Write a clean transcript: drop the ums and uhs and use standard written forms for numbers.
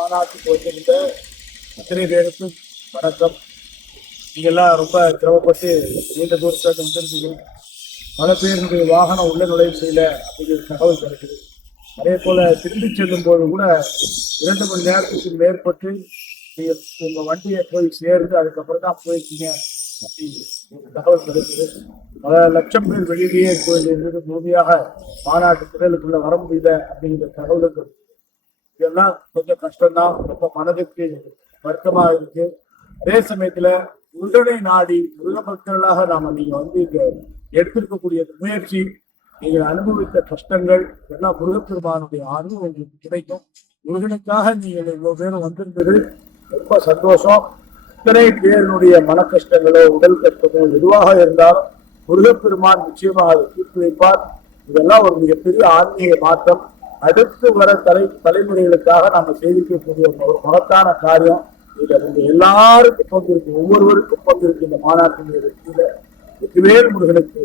மாநாட்டுக்கு வந்திருந்த அத்தனை பேருக்கும் வணக்கம். நீங்கள்லாம் ரொம்ப சிரமப்பட்டு நீண்ட தூரத்துக்கு வந்திருந்தீங்க. பல பேருடைய வாகனம் உள்ள நுழைவு செய்யல அப்படிங்கிற தகவல் கிடைக்குது. அதே போல திரும்பி செல்லும் போது கூட 2 மணி நேரத்துக்கு மேற்பட்டு நீங்கள் உங்க வண்டியை போய் சேர்ந்து அதுக்கப்புறம் தான் போயிருக்கீங்க அப்படின்னு தகவல் கிடைக்குது. பல லட்சம் பேர் வெளியிலேயே இருக்க வேண்டியது, முழுமையாக மாநாட்டு திடலுக்குள்ள வர முடியல அப்படிங்கிற தகவல்கள். இதெல்லாம் கொஞ்சம் கஷ்டம்தான், ரொம்ப மனதுக்கு வருத்தமா இருக்கு. அதே சமயத்துல முருகனை நாடி முருக பக்தர்களாக நீங்க இங்க எடுத்திருக்கக்கூடிய முயற்சி, நீங்கள் அனுபவித்த கஷ்டங்கள் எல்லாம் முருகப்பெருமானுடைய அனுபவம் உங்களுக்கு கிடைக்கும். முருகனுக்காக நீங்கள் இவ்வளவு பேரும் வந்திருந்தது ரொம்ப சந்தோஷம். இத்தனை பேருடைய மன கஷ்டங்களோ உடல் கஷ்டமோ எதுவாக இருந்தாலும் முருகப்பெருமான் நிச்சயமாக அதை தீர்த்து வைப்பார். இதெல்லாம் ஒரு மிகப்பெரிய ஆன்மீக மாற்றம். அடுத்து வர தலைமுறைகளுக்காக நாம செய்திக்கக்கூடிய ஒரு மகத்தான காரியம். இதுல நீங்க எல்லாருக்கும் பங்கு இருக்கு, ஒவ்வொருவருக்கும் பங்கு இருக்கு. இந்த மாநாட்டினுடைய வெற்றியில வெற்றிவேல் முருகனுக்கு